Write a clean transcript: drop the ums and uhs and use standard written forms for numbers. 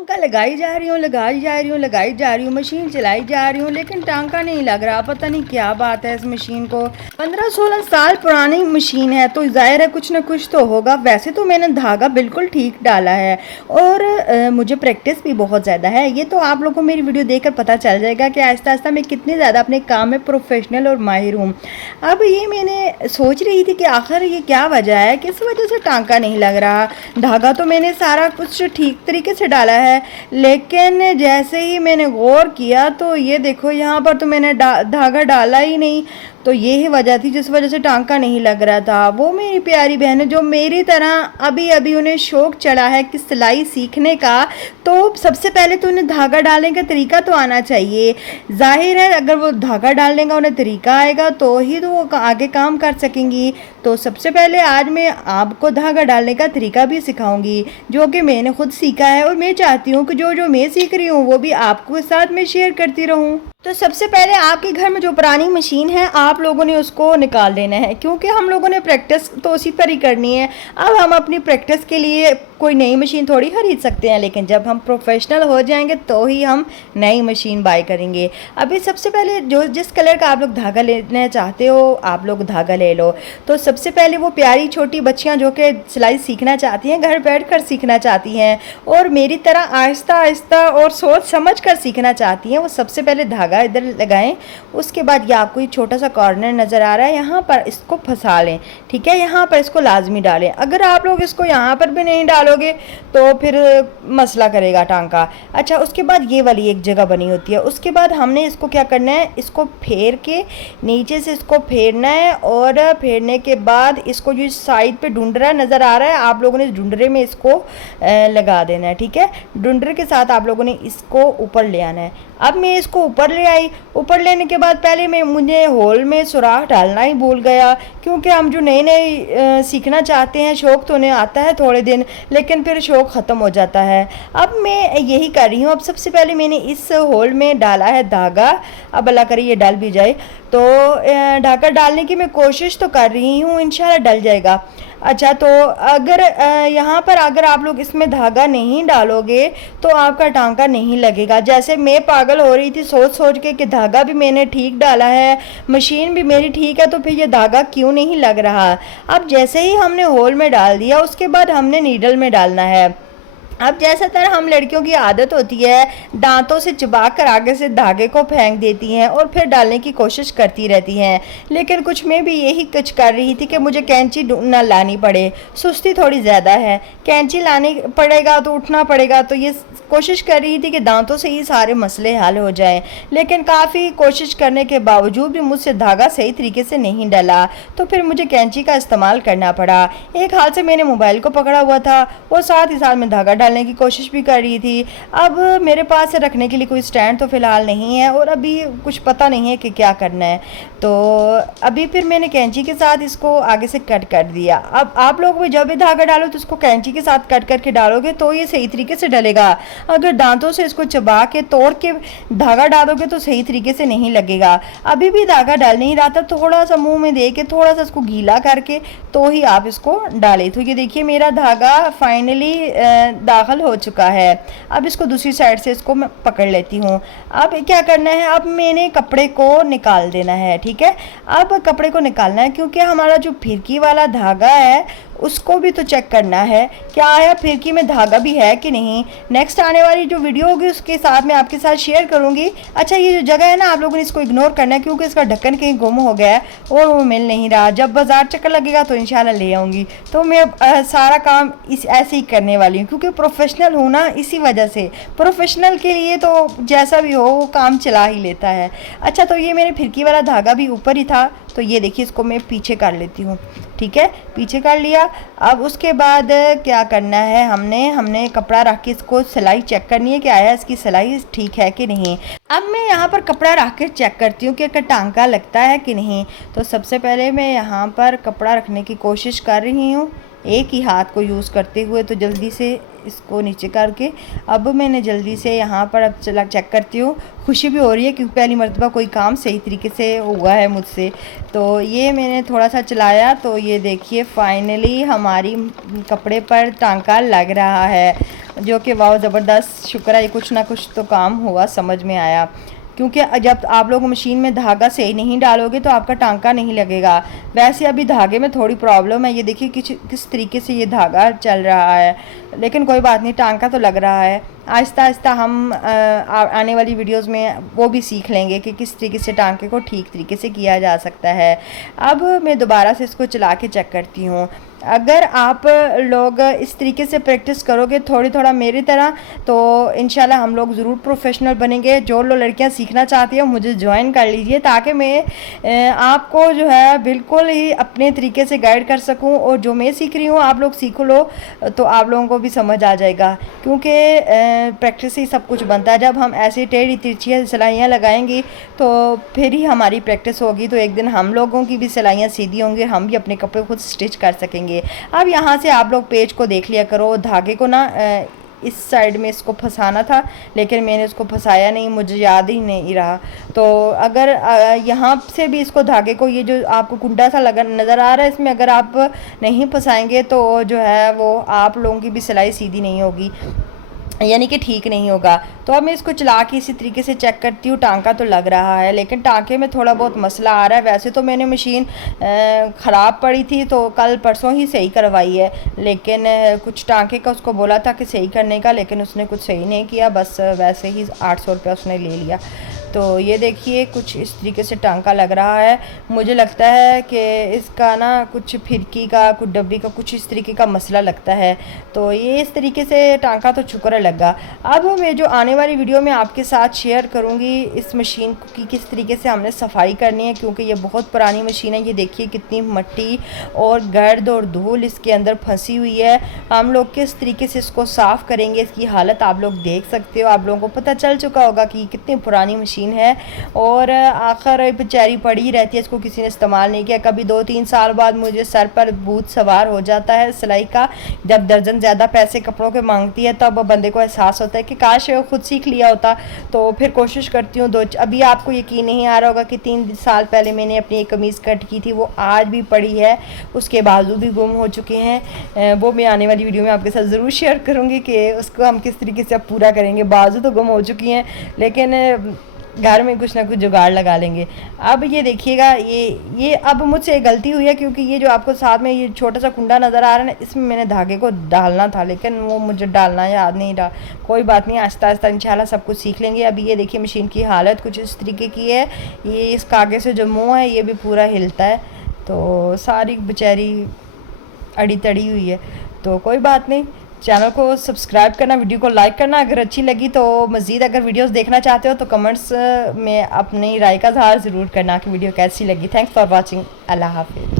टांका लगाई जा रही हूँ, लगाई जा रही हूँ, लगाई जा रही हूँ, मशीन चलाई जा रही हूँ, लेकिन टांका नहीं लग रहा। पता नहीं क्या बात है इस मशीन को। 15-16 साल पुरानी मशीन है तो ज़ाहिर है कुछ ना कुछ तो होगा। वैसे तो मैंने धागा बिल्कुल ठीक डाला है और मुझे प्रैक्टिस भी बहुत ज़्यादा है। ये तो आप लोगों को मेरी वीडियो देखकर पता चल जाएगा कि आहिस्ता आहिस्ता मैं कितनी ज़्यादा अपने काम में प्रोफेशनल और माहिर हूँ। अब ये मैंने सोच रही थी कि आखिर ये क्या वजह है, किस वजह से टांका नहीं लग रहा। धागा तो मैंने सारा कुछ ठीक तरीके से डाला है, लेकिन जैसे ही मैंने गौर किया तो ये देखो यहाँ पर तो मैंने धागा डाला ही नहीं। तो ये ही वजह थी जिस वजह से टांका नहीं लग रहा था। वो मेरी प्यारी बहन जो मेरी तरह अभी अभी उन्हें शौक़ चढ़ा है कि सिलाई सीखने का, तो सबसे पहले तो उन्हें धागा डालने का तरीका तो आना चाहिए। जाहिर है अगर वो धागा डालने का उन्हें तरीका आएगा तो ही तो वो आगे काम कर सकेंगी। तो सबसे पहले आज मैं आपको धागा डालने का तरीका भी सिखाऊंगी, जो कि मैंने खुद सीखा है, और मैं चाहती हूँ कि जो जो मैं सीख रही हूँ वो भी आपके साथ मैं शेयर करती रहूँ। तो सबसे पहले आपके घर में जो पुरानी मशीन है आप लोगों ने उसको निकाल देना है, क्योंकि हम लोगों ने प्रैक्टिस तो उसी पर ही करनी है। अब हम अपनी प्रैक्टिस के लिए कोई नई मशीन थोड़ी खरीद सकते हैं, लेकिन जब हम प्रोफेशनल हो जाएंगे तो ही हम नई मशीन बाय करेंगे। अभी सबसे पहले जो जिस कलर का आप लोग धागा लेना चाहते हो आप लोग धागा ले लो। तो सबसे पहले वो प्यारी छोटी बच्चियाँ जो कि सिलाई सीखना चाहती हैं, घर बैठ कर सीखना चाहती हैं और मेरी तरह आहिस्ता आहिस्ता और सोच समझ कर सीखना चाहती हैं, वो सबसे पहले धागा इधर लगाएं। उसके बाद ये आपको ये छोटा सा कॉर्नर नज़र आ रहा है, यहाँ पर इसको फंसा लें। ठीक है, यहाँ पर इसको लाजमी डालें। अगर आप लोग इसको यहाँ पर भी नहीं डालोगे तो फिर मसला करेगा टांका। अच्छा, उसके बाद ये वाली एक जगह बनी होती है, उसके बाद हमने इसको क्या करना है, इसको फेर के नीचे से इसको फेरना है और फेरने के बाद इसको जो साइड पे डुंडरा नज़र आ रहा है आप लोगों ने इस डुंडरे में इसको लगा देना है। ठीक है, डुंडरे के साथ आप लोगों ने इसको ऊपर ले आना है। अब मैं इसको ऊपर ले आई। ऊपर लेने के बाद पहले मुझे होल में सुराख डालना ही भूल गया, क्योंकि हम जो नए नए सीखना चाहते हैं शौक़ तो उन्हें आता है थोड़े दिन, लेकिन फिर शौक़ ख़त्म हो जाता है। अब मैं यही कर रही हूँ। अब सबसे पहले मैंने इस होल में डाला है धागा। अब अल्लाह करे ये डल भी जाए। तो धागा डालने की मैं कोशिश तो कर रही हूँ, इंशाल्लाह डल जाएगा। अच्छा, तो अगर यहाँ पर अगर आप लोग इसमें धागा नहीं डालोगे तो आपका टांका नहीं लगेगा। जैसे मैं पागल हो रही थी सोच सोच के कि धागा भी मैंने ठीक डाला है, मशीन भी मेरी ठीक है, तो फिर ये धागा क्यों नहीं लग रहा। अब जैसे ही हमने होल में डाल दिया उसके बाद हमने नीडल में डालना है। अब जैसा तरह हम लड़कियों की आदत होती है दांतों से चबा कर आगे से धागे को फेंक देती हैं और फिर डालने की कोशिश करती रहती हैं, लेकिन कुछ मैं भी यही कुछ कर रही थी कि मुझे कैंची ना लानी पड़े। सुस्ती थोड़ी ज़्यादा है, कैंची लानी पड़ेगा तो उठना पड़ेगा, तो ये कोशिश कर रही थी कि दांतों से ही सारे मसले हल हो जाएं, लेकिन काफ़ी कोशिश करने के बावजूद भी मुझसे धागा सही तरीके से नहीं डला, तो फिर मुझे कैंची का इस्तेमाल करना पड़ा। एक हाथ से मैंने मोबाइल को पकड़ा हुआ था और साथ ही साथ में धागा डालने की कोशिश भी कर रही थी। अब मेरे पास रखने के लिए कोई स्टैंड तो फ़िलहाल नहीं है और अभी कुछ पता नहीं है कि क्या करना है, तो अभी फिर मैंने कैंची के साथ इसको आगे से कट कर दिया। अब आप लोग भी जब भी धागा डालो तो इसको कैंची के साथ कट करके डालोगे तो ये सही तरीके से डलेगा। अगर दांतों से इसको चबा के तोड़ के धागा डालोगे तो सही तरीके से नहीं लगेगा। अभी भी धागा डाल नहीं रहा था, थोड़ा सा मुंह में दे के थोड़ा सा इसको गीला करके तो ही आप इसको डालें। तो ये देखिए मेरा धागा फाइनली दाखिल हो चुका है। अब इसको दूसरी साइड से इसको मैं पकड़ लेती हूँ। अब क्या करना है, अब मैंने कपड़े को निकाल देना है। ठीक है, अब कपड़े को निकालना है क्योंकि हमारा जो फिरकी वाला धागा है उसको भी तो चेक करना है क्या आया फिरकी में धागा भी है कि नहीं। नेक्स्ट आने वाली जो वीडियो होगी उसके साथ मैं आपके साथ शेयर करूंगी। अच्छा, ये जो जगह है ना आप लोगों ने इसको इग्नोर करना है क्योंकि इसका ढक्कन कहीं गुम हो गया है और वो मिल नहीं रहा। जब बाज़ार चक्कर लगेगा तो इंशाल्लाह ले आऊँगी। तो मैं सारा काम ऐसे ही करने वाली हूँ क्योंकि प्रोफेशनल हूँ ना, इसी वजह से। प्रोफेशनल के लिए तो जैसा भी हो वो काम चला ही लेता है। अच्छा, तो ये मेरे फिरकी वाला धागा भी ऊपर ही था, तो ये देखिए इसको मैं पीछे कर लेती हूँ। ठीक है, पीछे कर लिया। अब उसके बाद क्या करना है, हमने कपड़ा रख के इसको सिलाई चेक करनी है कि आया इसकी सिलाई ठीक है कि नहीं। अब मैं यहाँ पर कपड़ा रख के चेक करती हूँ कि टांका लगता है कि नहीं। तो सबसे पहले मैं यहाँ पर कपड़ा रखने की कोशिश कर रही हूँ एक ही हाथ को यूज़ करते हुए, तो जल्दी से इसको नीचे करके अब मैंने जल्दी से यहाँ पर अब चला चेक करती हूँ। खुशी भी हो रही है क्योंकि पहली मर्तबा कोई काम सही तरीके से हुआ है मुझसे। तो ये मैंने थोड़ा सा चलाया तो ये देखिए फाइनली हमारी कपड़े पर टांका लग रहा है, जो कि वाह ज़बरदस्त, शुक्र है कुछ ना कुछ तो काम हुआ, समझ में आया। क्योंकि जब आप लोग मशीन में धागा सही नहीं डालोगे तो आपका टांका नहीं लगेगा। वैसे अभी धागे में थोड़ी प्रॉब्लम है, ये देखिए किस तरीके से ये धागा चल रहा है, लेकिन कोई बात नहीं, टांका तो लग रहा है। आहिस्ता आहिस्ता हम आने वाली वीडियोस में वो भी सीख लेंगे कि किस तरीके से टांके को ठीक तरीके से किया जा सकता है। अब मैं दोबारा से इसको चला के चेक करती हूँ। अगर आप लोग इस तरीके से प्रैक्टिस करोगे थोड़ा मेरी तरह, तो इंशाल्लाह हम लोग ज़रूर प्रोफेशनल बनेंगे। जो लोग लड़कियां सीखना चाहती हैं मुझे ज्वाइन कर लीजिए, ताकि मैं आपको जो है बिल्कुल ही अपने तरीके से गाइड कर सकूं, और जो मैं सीख रही हूँ आप लोग सीख लो तो आप लोगों को भी समझ आ जाएगा। क्योंकि प्रैक्टिस ही सब कुछ बनता है। जब हम ऐसी टेढ़ी तिरछी सिलाइयाँ लगाएंगी तो फिर ही हमारी प्रैक्टिस होगी, तो एक दिन हम लोगों की भी सिलाइयाँ सीधी होंगी, हम भी अपने कपड़े खुद स्टिच कर सकेंगे। अब यहाँ से आप लोग पेज को देख लिया करो, धागे को ना इस साइड में इसको फंसाना था, लेकिन मैंने इसको फंसाया नहीं, मुझे याद ही नहीं रहा। तो अगर यहाँ से भी इसको धागे को, ये जो आपको कुंडा सा लगा नज़र आ रहा है, इसमें अगर आप नहीं फंसाएंगे तो जो है वो आप लोगों की भी सिलाई सीधी नहीं होगी, यानी कि ठीक नहीं होगा। तो अब मैं इसको चला के इसी तरीके से चेक करती हूँ। टांका तो लग रहा है, लेकिन टांके में थोड़ा बहुत मसला आ रहा है। वैसे तो मैंने मशीन ख़राब पड़ी थी तो कल परसों ही सही करवाई है, लेकिन कुछ टांके का उसको बोला था कि सही करने का, लेकिन उसने कुछ सही नहीं किया, बस वैसे ही 800 रुपया उसने ले लिया। तो ये देखिए कुछ इस तरीके से टांका लग रहा है। मुझे लगता है कि इसका ना कुछ फिरकी का, कुछ डब्बी का, कुछ इस तरीके का मसला लगता है। तो ये इस तरीके से टांका तो शुक्र लगा। अब मैं जो आने वाली वीडियो में आपके साथ शेयर करूँगी इस मशीन की किस तरीके से हमने सफाई करनी है, क्योंकि ये बहुत पुरानी मशीन है। ये देखिए कितनी मिट्टी और गर्द और धूल इसके अंदर फंसी हुई है। हम लोग किस तरीके से इसको साफ़ करेंगे, इसकी हालत आप लोग देख सकते हो। आप लोगों को पता चल चुका होगा कि कितनी पुरानी मशीन है, और आखिर बेचारी पड़ी रहती है, इसको किसी ने इस्तेमाल नहीं किया। कभी 2-3 साल बाद मुझे सर पर भूत सवार हो जाता है सिलाई का, जब दर्जन ज़्यादा पैसे कपड़ों के मांगती है, तब बंदे को एहसास होता है कि काश खुद सीख लिया होता। तो फिर कोशिश करती हूँ अभी आपको यकीन नहीं आ रहा होगा कि 3 साल पहले मैंने अपनी एक कमीज़ कट की थी, वो आज भी पड़ी है, उसके बाजू भी गुम हो चुके हैं। वो मैं आने वाली वीडियो में आपके साथ ज़रूर शेयर करूँगी कि उसको हम किस तरीके से अब पूरा करेंगे। बाजू तो गुम हो चुकी हैं, लेकिन घर में कुछ ना कुछ जुगाड़ लगा लेंगे। अब ये देखिएगा, ये अब मुझसे गलती हुई है, क्योंकि ये जो आपको साथ में ये छोटा सा कुंडा नज़र आ रहा है ना, इसमें मैंने धागे को डालना था, लेकिन वो मुझे डालना याद नहीं रहा। कोई बात नहीं, आहिस्ता आहिस्ता इंशाल्लाह सब कुछ सीख लेंगे। अभी ये देखिए मशीन की हालत कुछ इस तरीके की है। ये इस आगे से जो मुँह है ये भी पूरा हिलता है, तो सारी बेचारी अड़ी तड़ी हुई है। तो कोई बात नहीं, चैनल को सब्सक्राइब करना, वीडियो को लाइक करना अगर अच्छी लगी तो। मज़ीद अगर वीडियोस देखना चाहते हो तो कमेंट्स में अपनी राय का इज़हार ज़रूर करना कि वीडियो कैसी लगी। Thanks for watching. अल्लाह हाफिज़।